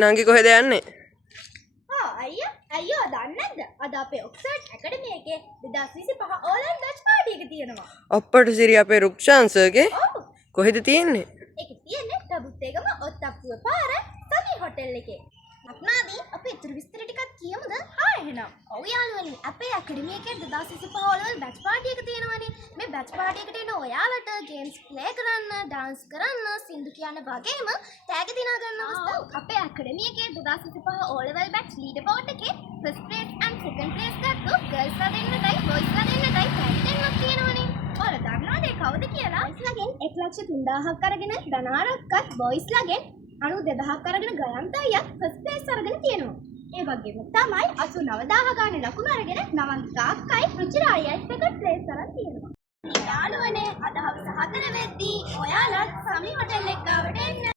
නංගි කොහෙද යන්නේ? අයියෝ දන්නේ නැද්ද? අද අපේ ඔක්ස්ෆර්ඩ් ඇකඩමි එකේ 2025 ඕලන් බැච් පාටි එක තියෙනවා. අප්පට සිරි අපේ රුක්ෂාන්සර්ගේ ඔව්. කොහෙද තියෙන්නේ? ඒක තියෙන්නේ ටබුත්තේගම ඔත්තප්පුව පාර සමි හොටෙල් එකේ. අප්නාදී අපි ඉතුරු විස්තර ටිකක් කියමුද? හා එහෙනම්. ඔව් යාළුවනි අපේ ඇකඩමි එකේ 2025 ඕලන් බැච් පාටි එක තියෙනවානේ. මේ බැච් පාටි එකට එන ඔයාලට ගේම්ස් ප්ලේ කරන්න, ඩාන්ස් කරන්න, සින්දු කියන්න වගේම ටැග් දිනා ගන්න අවස්ථාව. අපේ ඇකඩමි එකේ 2025 ඕ ලෙවල් බැච් ලීඩර් බෝඩ් එකේ first place and second place ගත්තු ගර්ල්ස්ලා දෙන්නටයි බොයිස්ලා දෙන්නටයි ටැග් දෙන්නක් තියෙනවානේ. ඔයාලා දන්නවද ඒ කවුද කියලා? බොයිස්ලාගෙන් 1,30,000ක් අරගෙන ධනාරක්කත් බොයිස්ලාගෙන් 92,000ක් අරගෙන ගයන්ත අයියත් ෆස්ට් ප්ලේස් අරගෙන තියෙනවා. ඒ වගේම තමයි 89,000 ගානේ ලකුණු අරගෙන නවන්තිකා අක්කයි රුචිරා අයියයි සෙකන්ඩ් ප්ලේස් අරන් තියෙනවා. යාළුවනේ අද හවස 4 වෙද්දී ඔයාලත් සමි හොටෙල් එක ගාවට එන්න.